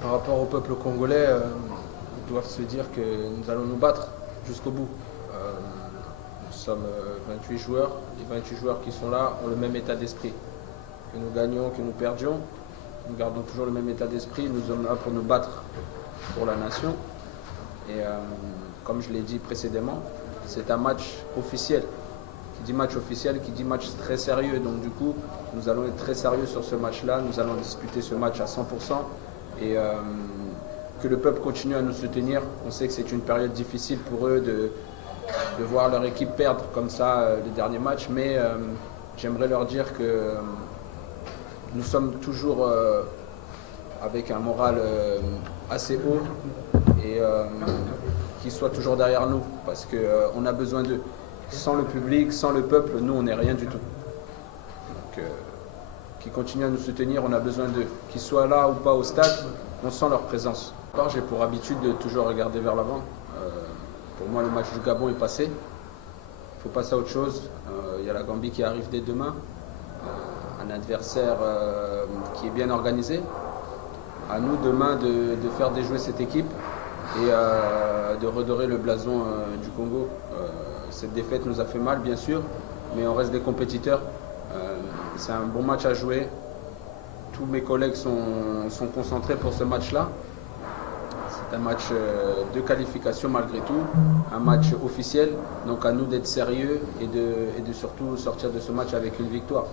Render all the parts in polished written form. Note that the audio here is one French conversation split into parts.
Par rapport au peuple congolais, ils doivent se dire que nous allons nous battre jusqu'au bout. Nous sommes 28 joueurs. Les 28 joueurs qui sont là ont le même état d'esprit. Que nous gagnions, que nous perdions, nous gardons toujours le même état d'esprit. Nous sommes là pour nous battre pour la nation. Et comme je l'ai dit précédemment, c'est un match officiel. Qui dit match officiel, qui dit match très sérieux. Donc du coup, nous allons être très sérieux sur ce match-là. Nous allons disputer ce match à 100%. Et que le peuple continue à nous soutenir. On sait que c'est une période difficile pour eux de voir leur équipe perdre comme ça les derniers matchs. Mais j'aimerais leur dire que nous sommes toujours avec un moral assez haut et qu'ils soient toujours derrière nous parce qu'on a besoin d'eux. Sans le public, sans le peuple, nous on n'est rien du tout. Donc, qui continuent à nous soutenir, on a besoin d'eux. Qu'ils soient là ou pas au stade, on sent leur présence. J'ai pour habitude de toujours regarder vers l'avant. Pour moi, le match du Gabon est passé. Il faut passer à autre chose. Il y a la Gambie qui arrive dès demain. Un adversaire qui est bien organisé. À nous demain de faire déjouer cette équipe et de redorer le blason du Congo. Cette défaite nous a fait mal, bien sûr, mais on reste des compétiteurs. C'est un bon match à jouer. Tous mes collègues sont concentrés pour ce match-là. C'est un match de qualification malgré tout, un match officiel. Donc à nous d'être sérieux et de surtout sortir de ce match avec une victoire.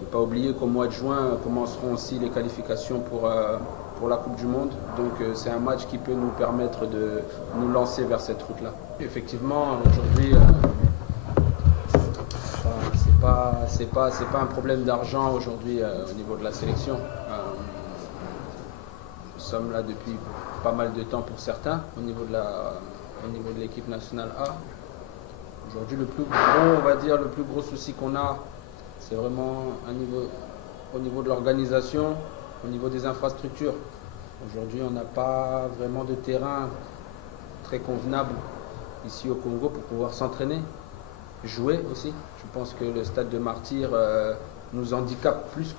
Il ne faut pas oublier qu'au mois de juin commenceront aussi les qualifications pour la Coupe du Monde. Donc c'est un match qui peut nous permettre de nous lancer vers cette route-là. Effectivement, aujourd'hui, c'est pas un problème d'argent aujourd'hui au niveau de la sélection. Nous sommes là depuis pas mal de temps pour certains au niveau de l'équipe nationale A. Aujourd'hui, le plus gros, on va dire, le plus gros souci qu'on a, c'est vraiment au niveau de l'organisation, au niveau des infrastructures. Aujourd'hui, on n'a pas vraiment de terrain très convenable ici au Congo pour pouvoir s'entraîner, jouer aussi. Je pense que le stade de Martyr nous handicape plus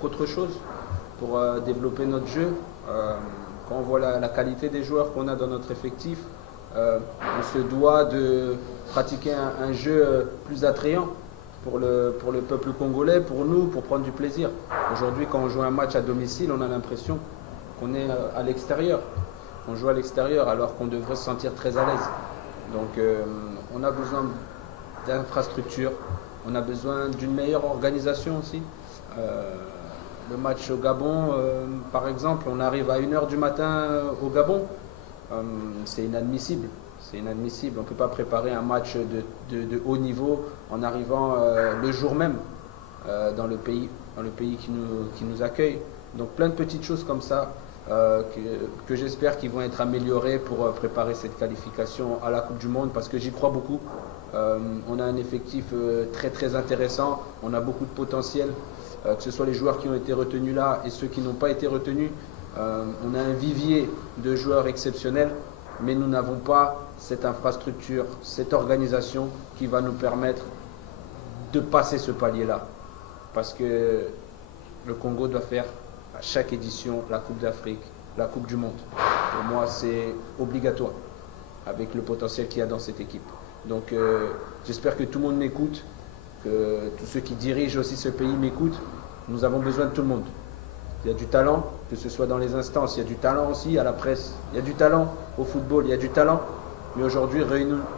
qu'autre chose pour développer notre jeu. Quand on voit la qualité des joueurs qu'on a dans notre effectif, on se doit de pratiquer un jeu plus attrayant pour le peuple congolais, pour nous, pour prendre du plaisir. Aujourd'hui, quand on joue un match à domicile, on a l'impression qu'on est à l'extérieur. On joue à l'extérieur alors qu'on devrait se sentir très à l'aise. Donc on a besoin d'infrastructures, on a besoin d'une meilleure organisation aussi. Le match au Gabon, par exemple, on arrive à 1h du matin au Gabon, c'est inadmissible. C'est inadmissible. On ne peut pas préparer un match de haut niveau en arrivant le jour même dans le pays qui nous accueille. Donc plein de petites choses comme ça que j'espère qu'ils vont être améliorées pour préparer cette qualification à la Coupe du Monde parce que j'y crois beaucoup. On a un effectif très très intéressant, on a beaucoup de potentiel, que ce soit les joueurs qui ont été retenus là et ceux qui n'ont pas été retenus. On a un vivier de joueurs exceptionnels, mais nous n'avons pas cette infrastructure, cette organisation qui va nous permettre de passer ce palier-là. Parce que le Congo doit faire à chaque édition la Coupe d'Afrique, la Coupe du Monde. Pour moi, c'est obligatoire avec le potentiel qu'il y a dans cette équipe. Donc j'espère que tout le monde m'écoute, que tous ceux qui dirigent aussi ce pays m'écoutent. Nous avons besoin de tout le monde. Il y a du talent, que ce soit dans les instances, il y a du talent aussi à la presse, il y a du talent au football, il y a du talent. Mais aujourd'hui,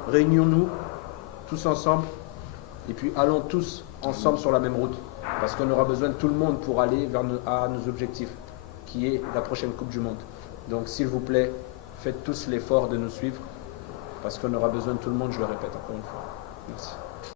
réunions-nous tous ensemble et puis allons tous ensemble sur la même route. Parce qu'on aura besoin de tout le monde pour aller vers nos objectifs, qui est la prochaine Coupe du Monde. Donc s'il vous plaît, faites tous l'effort de nous suivre, parce qu'on aura besoin de tout le monde, je le répète encore une fois. Merci.